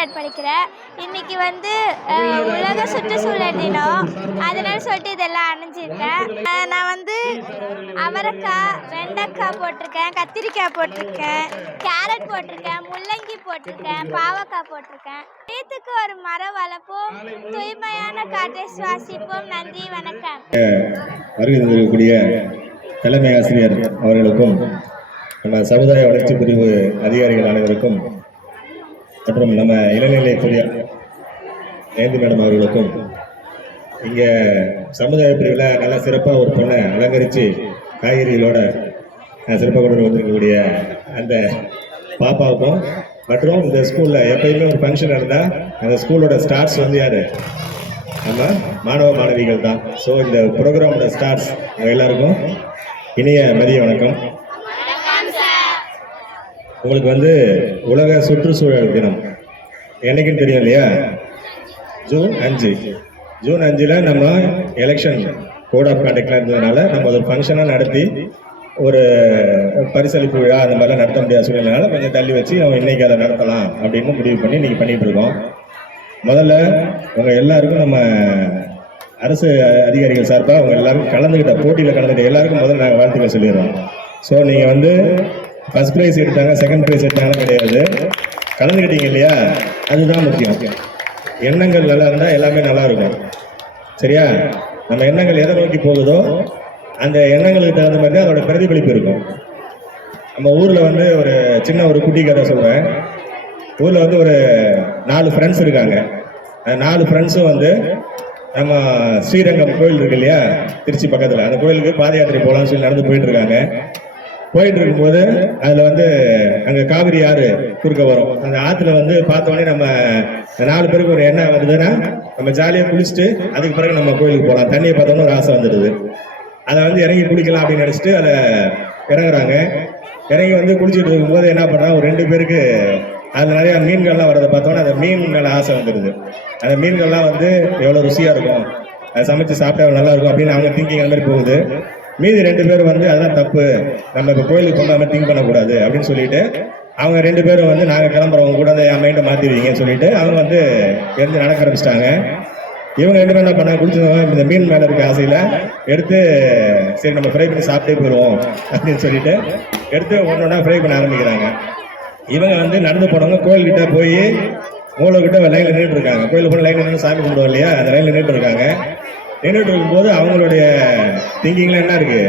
Standard படிக்கிறேன். இன்னைக்கு உலக சுற்றுச்சூழல் தினம். அதனால சொல்லிட்டு இதெல்லாம் அணிஞ்சிருக்கேன். நான் அவரைக்காய், வெண்டைக்காய் போட்டிருக்கேன், கத்திரிக்காய் போட்டிருக்கேன், கேரட் போட்டிருக்கேன், முள்ளங்கி போட்டிருக்கேன், பாவக்காய் போட்டிருக்கேன். வீட்டுக்கு ஒரு மரம் வளர்ப்போம், தூய்மையான காற்றை சுவாசிப்போம். நன்றி, வணக்கம். வருகை தலைமை ஆசிரியர் அவர்களுக்கும் நம்ம சமுதாய வளர்ச்சி பிரிவு அதிகாரிகள் அனைவருக்கும் மற்றும் நம்ம இளநிலைத்துறை ஜெயந்தி மேடம் அவர்களுக்கும் இங்கே சமுதாய பிரிவில் நல்லா சிறப்பாக ஒரு பொண்ணை அலங்கரித்து காய்கறிகளோட சிறப்பாக கொண்டு வந்திருக்கக்கூடிய அந்த பாப்பாவுக்கும் மற்றும் இந்த ஸ்கூலில் எப்பயுமே ஒரு ஃபங்க்ஷன் இருந்தால் அந்த ஸ்கூலோட ஸ்டார்ஸ் யார்? நம்ம மாணவ மாணவிகள் தான். ஸோ இந்த ப்ரோக்ராமோட ஸ்டார்ஸ் எல்லாருக்கும் இனிய மதிய வணக்கம். உங்களுக்கு உலக சுற்றுச்சூழல் தினம் என்னைக்குன்னு தெரியும் இல்லையா? ஜூன் 5. ஜூன் 5 நம்ம எலெக்ஷன் கோட் ஆஃப் கான்டக்ட்லாம் இருந்ததுனால நம்ம ஒரு ஃபங்க்ஷனாக நடத்தி ஒரு பரிசளிப்பு விழா அந்த மாதிரிலாம் நடத்த முடியாத சூழ்நிலைனால கொஞ்சம் தள்ளி வச்சு நம்ம இன்னைக்கு அதை நடத்தலாம் அப்படின்னு முடிவு பண்ணி இன்னைக்கு பண்ணிட்டு இருக்கோம். முதல்ல உங்கள் எல்லாருக்கும் நம்ம அரசு அதிகாரிகள் சார்பாக அவங்க எல்லாரும் கலந்துக்கிட்ட போட்டியில் கலந்துக்கிட்ட எல்லாருக்கும் முதல்ல நாங்கள் வாழ்த்துக்கள் சொல்லிடுறோம். ஸோ நீங்கள் ஃபர்ஸ்ட் ப்ரைஸ் எடுத்தாங்க, செகண்ட் ப்ரைஸ் எடுத்தாங்கன்னு கிடையாது, கலந்துக்கிட்டீங்க இல்லையா? அதுதான் முக்கியம். எண்ணங்கள் நல்லா இருந்தால் எல்லாமே நல்லா இருக்கும். சரியா? நம்ம எண்ணங்கள் எதை நோக்கி போகுதோ அந்த எண்ணங்களுக்கு தகுந்த மாதிரி தான் அதோட பிரதிபலிப்பு இருக்கும். நம்ம ஊரில் ஒரு சின்ன ஒரு குட்டி கதை சொல்கிறேன். ஊரில் ஒரு 4 ஃப்ரெண்ட்ஸ் இருக்காங்க. அந்த 4 ஃப்ரெண்ட்ஸும் நம்ம ஸ்ரீரங்கம் கோயில் இருக்கு இல்லையா, திருச்சி பக்கத்தில், அந்த கோயிலுக்கு பாத யாத்திரை போகலான்னு சொல்லி நடந்து போயிட்டு இருக்காங்க. போயிட்டு இருக்கும்போது அதில் அங்கே காவிரி ஆறு குறுக்க வரும். அந்த ஆற்றுல பார்த்தோன்னே நம்ம 4 பேருக்கு ஒரு எண்ணம் வருதுன்னா நம்ம ஜாலியாக குளிச்சுட்டு அதுக்கு பிறகு நம்ம கோயிலுக்கு போகலாம், தண்ணியை பார்த்தோன்னு ஒரு ஆசை வந்துடுது. அதை இறங்கி குளிக்கலாம் அப்படின்னு நினச்சிட்டு அதை இறங்குறாங்க. இறங்கி குளிச்சுட்டு இருக்கும்போது என்ன பண்ணுறாங்க, ஒரு 2 பேருக்கு அதில் நிறையா மீன்கள்லாம் வரதை பார்த்தோன்னா அந்த மீன் மேலே ஆசை வந்துடுது. அந்த மீன்கள்லாம் எவ்வளோ ருசியாக இருக்கும், அதை சமைச்சு சாப்பிட்டா நல்லா இருக்கும் அப்படின்னு அவங்க திங்கிங் அந்த மாதிரி போகுது. மீதி 2 பேர் அதெல்லாம் தப்பு, நம்ம இப்போ கோயிலுக்கு கொண்டு மாதிரி திங்க் பண்ணக்கூடாது அப்படின்னு சொல்லிட்டு அவங்க 2 பேரும் நாங்கள் கிளம்புறவங்க கூட என் மைண்டை மாற்றிடுவீங்கன்னு சொல்லிட்டு அவங்க எழுந்து நடக்க ஆரம்பிச்சிட்டாங்க. இவங்க 2 பேரும் என்ன பண்ணாங்க, குடிச்சவங்க இந்த மீன் மேலே இருக்க ஆசையில் எடுத்து சரி நம்ம ஃப்ரை பண்ணி சாப்பிட்டே போயிடுவோம் அப்படின்னு சொல்லிட்டு எடுத்து ஒன்றா ஃப்ரை பண்ண ஆரம்பிக்கிறாங்க. இவங்க நடந்து போனவங்க கோயில்கிட்ட போய் மூலக்கிட்ட லைனில் நின்றுட்டு இருக்காங்க. கோயிலுக்கு போன லைனில் நின்று சாமி கும்பிடுவோம் இல்லையா, அந்த லைனில் நின்றுட்டு இருக்காங்க. நின்றுட்டு இருக்கும்போது அவங்களுடைய திங்கிங்லாம் என்ன இருக்குது,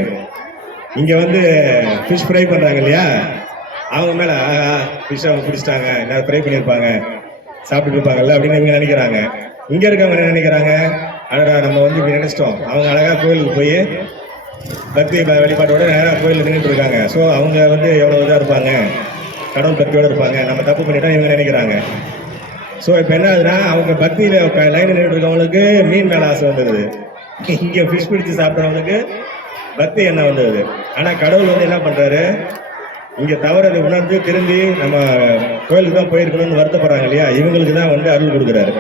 இங்கே ஃபிஷ் ஃப்ரை பண்ணுறாங்க இல்லையா, அவங்க மேலே ஃபிஷ் அவங்க பிடிச்சிட்டாங்க, என்ன ஃப்ரை பண்ணியிருப்பாங்க, சாப்பிட்டு இருப்பாங்கல்ல அப்படின்னு இவங்க நினைக்கிறாங்க. இங்கே இருக்கவங்க என்ன நினைக்கிறாங்க, அழகா நம்ம இப்படி நினைச்சிட்டோம். அவங்க அழகாக கோயிலுக்கு போய் பக்தி வழிபாட்டோட நேராக கோயிலில் நின்றுட்டு இருக்காங்க. ஸோ அவங்க எவ்வளோ இதாக இருப்பாங்க, கடவுள் பக்தியோடு இருப்பாங்க, நம்ம தப்பு பண்ணிட்டோம் இவங்க நினைக்கிறாங்க. ஸோ இப்போ என்ன ஆகுதுன்னா, அவங்க பக்தியில் லைனில் நின்றுட்டு இருக்கவங்களுக்கு மீன் மேலே ஆசை வந்துடுது, இங்கே ஃபிஷ் பிடிச்சி சாப்பிட்றவங்களுக்கு பக்தி என்ன வந்துடுது. ஆனால் கடவுள் என்ன பண்ணுறாரு, இங்கே தவறதை உணர்ந்து திரும்பி நம்ம கோயிலுக்கு தான் போயிருக்கணும்னு வருத்தப்படுறாங்க இல்லையா, இவங்களுக்கு தான் அருள் கொடுக்குறாரு.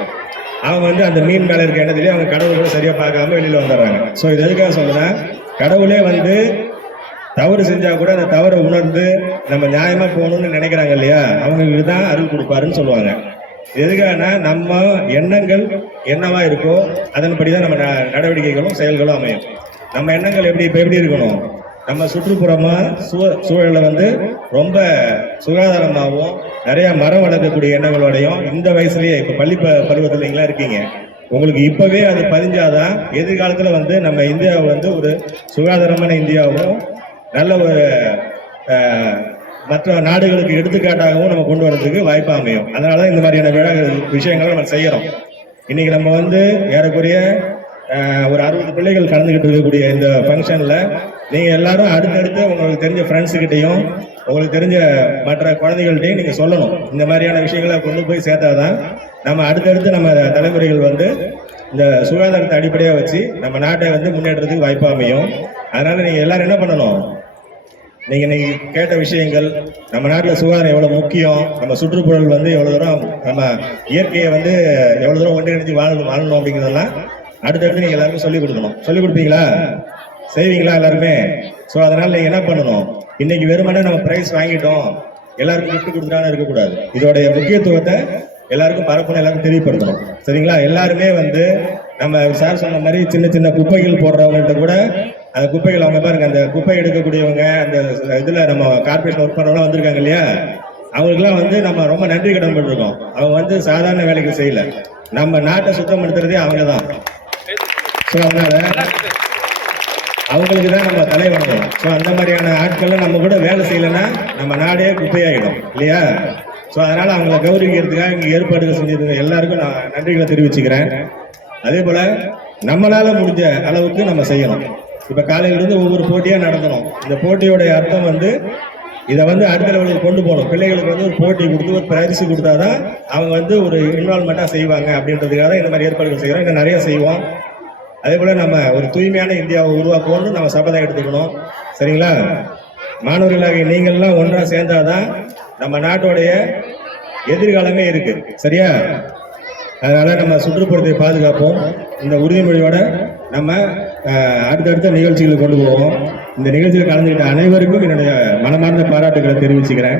அவங்க அந்த மீன் மேலே இருக்க எண்ணத்துலேயே அவங்க கடவுளோட சரியாக பார்க்காம வெளியில் வந்துடுறாங்க. ஸோ இது எதுக்காக சொல்லுன்னா, கடவுளே தவறு செஞ்சால் கூட அந்த தவறை உணர்ந்து நம்ம நியாயமாக போகணும்னு நினைக்கிறாங்க இல்லையா, அவங்களுக்கு தான் அருள் கொடுப்பாருன்னு சொல்லுவாங்க. எதுக்காகனா நம்ம எண்ணங்கள் என்னவா இருக்கோ அதன்படி தான் நம்ம நடவடிக்கைகளும் செயல்களும் அமையும். நம்ம எண்ணங்கள் எப்படி இருக்கணும், நம்ம சுற்றுப்புறமாக சூழலை ரொம்ப சுகாதாரமாகவும் நிறையா மரம் வளர்க்கக்கூடிய எண்ணங்களோடையும் இந்த வயசுலேயே இப்போ பள்ளி பருவத்தில் நீங்களாம் இருக்கீங்க, உங்களுக்கு இப்போவே அது பதிஞ்சாதான் எதிர்காலத்தில் நம்ம இந்தியாவை ஒரு சுகாதாரமான இந்தியாவும் நல்ல ஒரு மற்ற நாடுகளுக்கு எடுத்துக்காட்டாகவும் நம்ம கொண்டு வரதுக்கு வாய்ப்பாக அமையும். அதனால தான் இந்த மாதிரியான விஷயங்களை நம்ம செய்கிறோம். இன்றைக்கி நம்ம ஏறக்குறைய ஒரு 60 பிள்ளைகள் கலந்துக்கிட்டு இருக்கக்கூடிய இந்த ஃபங்க்ஷனில் நீங்கள் எல்லாரும் அடுத்தடுத்து உங்களுக்கு தெரிஞ்ச ஃப்ரெண்ட்ஸுக்கிட்டையும் உங்களுக்கு தெரிஞ்ச மற்ற குழந்தைகள்கிட்டையும் நீங்கள் சொல்லணும். இந்த மாதிரியான விஷயங்களை கொண்டு போய் சேர்த்தாதான் நம்ம அடுத்தடுத்து நம்ம தலைமுறைகள் இந்த சுகாதாரத்தை அடிப்படையாக வச்சு நம்ம நாட்டை முன்னேற்றத்துக்கு வாய்ப்பாக அமையும். அதனால் நீங்கள் எல்லாரும் என்ன பண்ணணும், நீங்கள் இன்னைக்கு கேட்ட விஷயங்கள், நம்ம நாட்டில் சுகாதாரம் எவ்வளோ முக்கியம், நம்ம சுற்றுப்புறல் எவ்வளோ தூரம் நம்ம இயற்கையை எவ்வளோ தூரம் ஒன்றிணைஞ்சு வாழணும் அப்படிங்கிறதெல்லாம் அடுத்தடுத்து நீங்கள் எல்லாருக்கும் சொல்லிக் கொடுக்கணும். சொல்லிக் கொடுப்பீங்களா, செய்வீங்களா எல்லாருமே? ஸோ அதனால் நீங்கள் என்ன பண்ணணும், இன்னைக்கு வெறுமனே நம்ம ப்ரைஸ் வாங்கிட்டோம் எல்லாருக்கும் கிஃப்ட் கொடுத்துட்டான்னு இருக்கக்கூடாது. இதோடைய முக்கியத்துவத்தை எல்லாருக்கும் பரப்பணும், எல்லாருக்கும் தெரியப்படுத்தணும். சரிங்களா? எல்லாருமே வந்து நம்ம சார் சொன்ன மாதிரி சின்ன சின்ன குப்பைகள் போடுறவங்கள்ட்ட கூட அந்த குப்பைகள் அவங்க பாருங்க, அந்த குப்பை எடுக்கக்கூடியவங்க, அந்த இதில் நம்ம கார்பரேஷன் ஒர்க் பண்ணுறவங்களாம் வந்திருக்காங்க இல்லையா, அவங்களுக்குலாம் வந்து நம்ம ரொம்ப நன்றி கடன் பட்டிருக்கோம். அவங்க வந்து சாதாரண வேலைக்கு செய்யல, நம்ம நாட்டை சுத்தப்படுத்துறதே அவங்க தான். ஸோ அதனால அவங்களுக்கு தான் நம்ம தலை வணங்கணும். ஸோ அந்த மாதிரியான ஆட்கள்லாம் நம்ம கூட வேலை செய்யலைன்னா நம்ம நாடே குப்பையாகிடும் இல்லையா? ஸோ அதனால் அவங்கள கௌரவிக்கிறதுக்காக இங்கே ஏற்பாடுகள் செஞ்சதுங்க எல்லாருக்கும் நான் நன்றிகளை தெரிவிச்சுக்கிறேன். அதே போல் நம்மளால் முடிஞ்ச அளவுக்கு நம்ம செய்யணும். இப்போ காலையிலேருந்து ஒவ்வொரு போட்டியாக நடத்தணும். இந்த போட்டியோடைய அர்த்தம் வந்து இதை வந்து அடுத்த லெவலுக்கு கொண்டு போகணும். பிள்ளைகளுக்கு வந்து ஒரு போட்டி கொடுத்து ஒரு பரிசு கொடுத்தாதான் அவங்க வந்து ஒரு இன்வால்மெண்ட்டாக செய்வாங்க அப்படின்றதுக்காக இந்த மாதிரி ஏற்பாடுகள் செய்கிறோம். இன்னும் நிறைய செய்வோம். அதே போல் நம்ம ஒரு தூய்மையான இந்தியாவை உருவாக்கணும்னு நம்ம சபதம் எடுத்துக்கணும். சரிங்களா? மாணவர்களாகிய நீங்கள்லாம் ஒன்றாக சேர்ந்தாதான் நம்ம நாட்டோடைய எதிர்காலமே இருக்கு. சரியா? அதனால நம்ம சுற்றுப்புறத்தை பாதுகாப்போம். இந்த உறுதிமொழியோட நம்ம அடுத்தடுத்த நிகழ்ச்சிகளுக்கு கொண்டு போவோம். இந்த நிகழ்ச்சியில் கலந்துக்கிட்ட அனைவருக்கும் என்னுடைய மனமார்ந்த பாராட்டுகளை தெரிவிச்சுக்கிறேன்.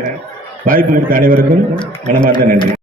வாய்ப்பு கொடுத்த அனைவருக்கும் மனமார்ந்த நன்றி.